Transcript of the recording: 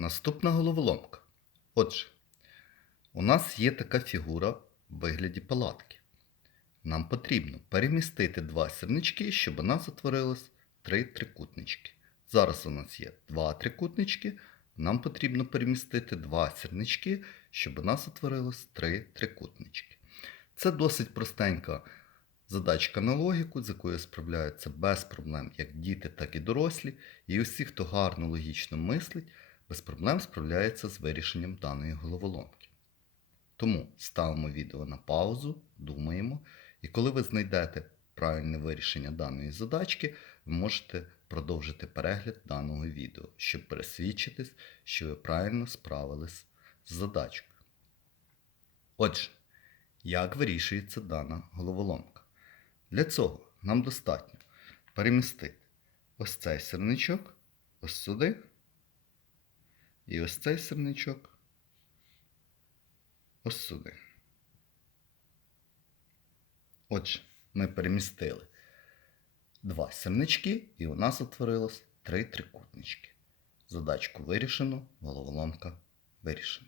Наступна головоломка. Отже, у нас є така фігура в вигляді палатки. Нам потрібно перемістити два сірнички, щоб у нас утворилось три трикутнички. Зараз у нас є два трикутнички. Нам потрібно перемістити два сірнички, щоб у нас утворилось три трикутнички. Це досить простенька задачка на логіку, з якою справляються без проблем як діти, так і дорослі. І усі, хто гарно логічно мислить, без проблем справляється з вирішенням даної головоломки. Тому ставимо відео на паузу, думаємо, і коли ви знайдете правильне вирішення даної задачки, ви можете продовжити перегляд даного відео, щоб пересвідчитись, що ви правильно справились з задачкою. Отже, як вирішується дана головоломка? Для цього нам достатньо перемістити ось цей сірничок ось сюди. І ось цей сирничок ось сюди. Отже, ми перемістили два сирнички, і у нас утворилось три трикутнички. Задачку вирішено, головоломка вирішена.